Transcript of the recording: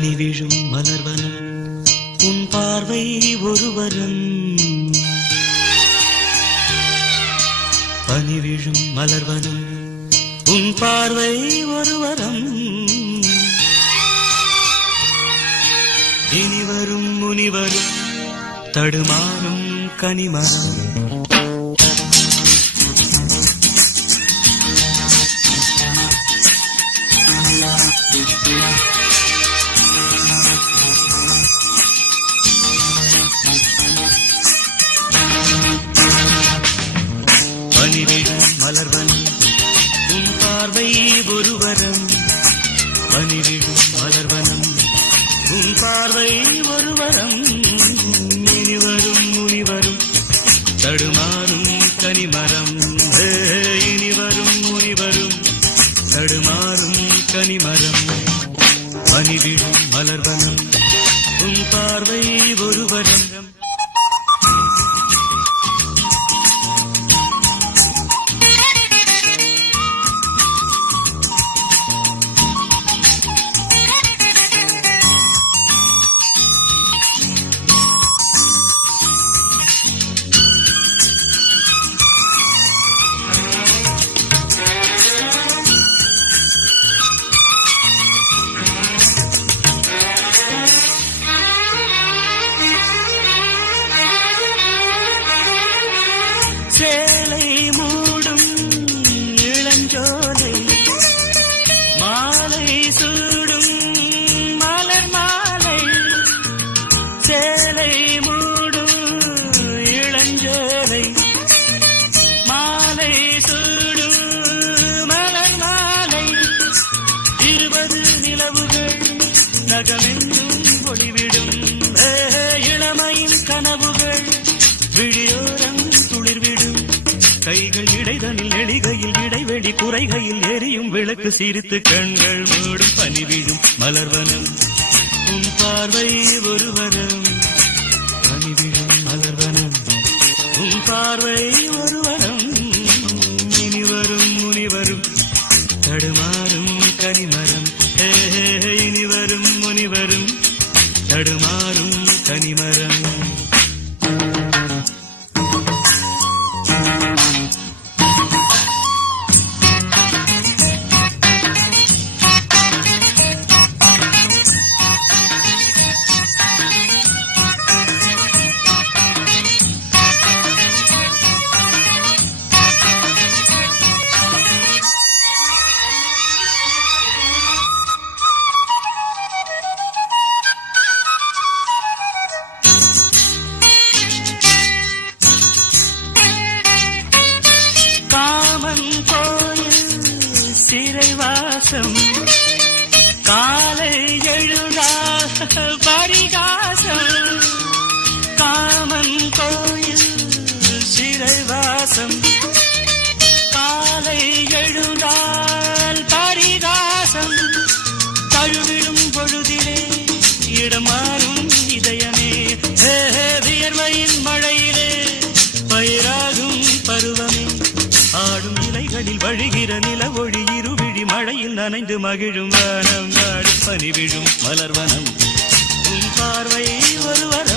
பனி விழும் மலர்வனம் உன் பார்வை ஒருவரம். பனி விழும் மலர்வனம் உன் பார்வை ஒருவரம். இனிவரும் முனிவரும் தடுமாறும் கனிமரம். பனிவிழும் மலர்வனம் உன் பார்வை ஒருவரம். பனிவிழும் மலர்வனம் உன் பார்வை ஒருவரம். இனிவரும் முனிவரும் தடுமாறும் கனிமரம். இனிவரும் முனிவரும் தடுமாறும் கனிமரம். பனிவிழும் மலர்வனம் உன் பார்வை ஒருவரம். சேலை மூடும் இளஞ்சோலை மாலை சூடும் மலர் மாலை. சேலை மூடும் இளஞ்சோலை மாலை சூடும் மலர் மாலை. 20 நிலவுகள் நகமென்றும் ஒளிவிடும். இளமையின் கனவுகள் விழியோரம் துளிர்விடும். கைகள் இடைதனில் எளிகையில் இடைவெளி குறைகையில் எரியும் விளக்கு சிரித்து கண்கள் மூடும். பனிவிழும் மலர்வனம் உன் பார்வை ஒருவரம். பனிவிழும் மலர்வனம் உன் பார்வை ஒருவரம். இனிவரும் முனிவரும் தடுமாறும் கனிமரம். இனிவரும் முனிவரும் தடுமாறும் கனிமரம். சிறைவாசம் காலை எழுந்தால் பரிகாசம். காமன் கோயில் சிறைவாசம் காலை எழுந்தால் பரிகாசம். தழுவிடும் பொழுதிலே இடமாறும் இதயமே. வியர்வையின் மழையிலே பயிராகும் பருவமே. ஆடும் இலைகளில் வழிகிற நில ஒளி இருவிழி மழையில் நனைந்து மகிழும் வானம் நாடு. பனிவிழும் மலர்வனம் உன் பார்வை ஒருவர்.